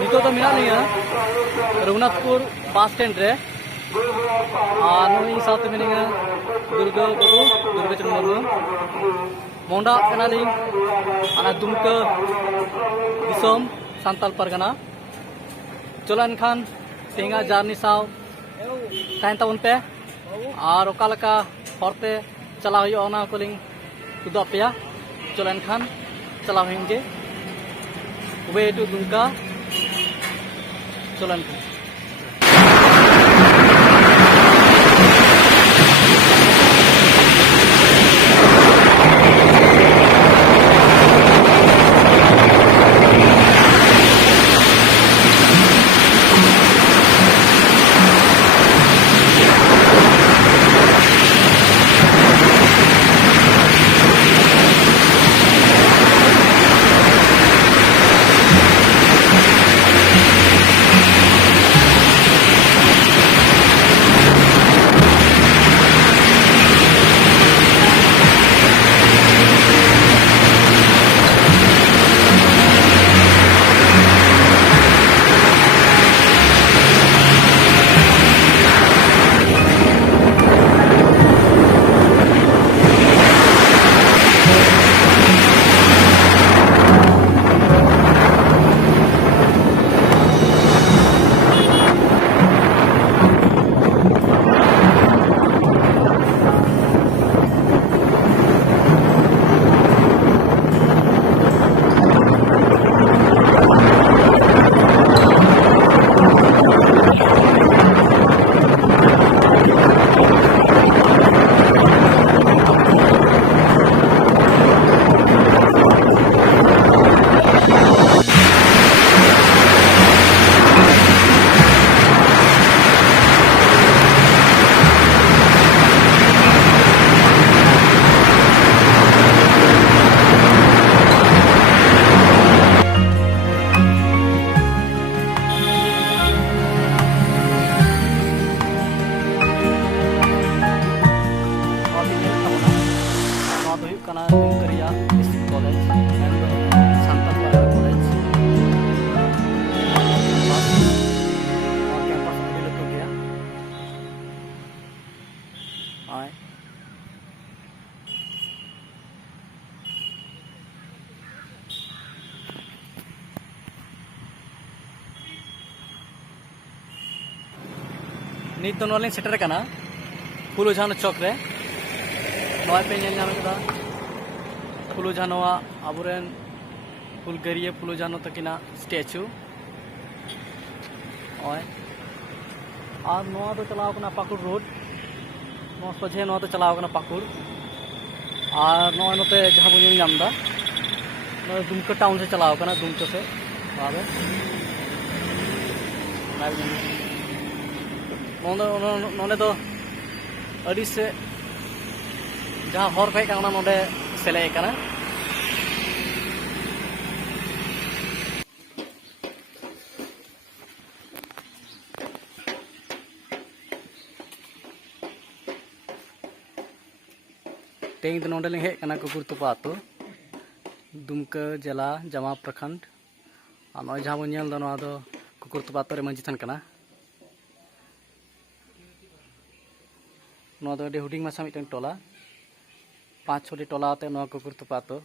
नितो तो मेरा लिया रघुनाथपुर बस स्टैंड रे नुई साथ मिनिंगा दुर्गा बाबू दुर्गा चरण मुर्मू मोंडा कनाली आना दुमका दिसोम सांताल परगना चलन खान तेंगा जारनी साव ताइन ताबन पे और ओकालका हरते चला हुई ओना कोलिंग उदो पेया चलन खान चला हुईंगे वे टू दुमका चलन खान नित तो नोलिंग सेटर कना फुलो झानो चौक रे नॉय पे नेल नाम कदा फुलो झानोआ आबुरेन फुलगरिया फुलो झानो तकिना स्टैचू ओय और नोआ तो चलाव कना पाकुर रोड नोआ सोझे नोआ तो चलाव कना पाकुर और नोआ नोते जहां बुन नामदा नोआ दुमका टाउन से चलाव कना दुमका से बाबे नोने तो अड़ी से जहाँ हर पे नोडे सेले कना तेज नोडे हेज कना कुकुरतुपा आतो दुमका जिला जमा प्रखंड और नॉय जहाँ बन दो कुकुरतुपा आतो रे मंजी थान कना नोआ दो अडी हुडिंग माछा मिटन टोला 5-6 टोला आते नोआ कुकुरतुपा आतो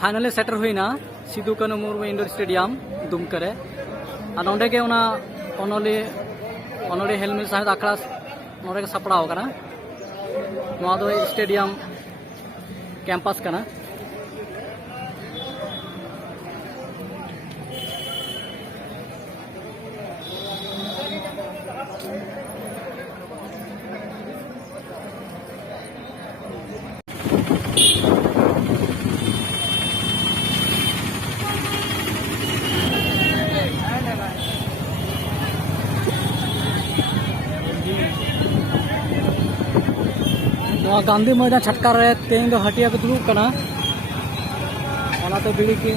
फाइनली सेटर हुईना सिदू कानू मुर्मू इंडोर स्टेडियम दुमका रे और नोंडे के उना ओनोली हेलमेट साहिद आखड़ा नोंडे के सपड़ाव कना नोआ दो स्टेडियम कैंपस कना गांधी मैदान छटका रहे तेज हटिया को दुरुब करना बिड़ी के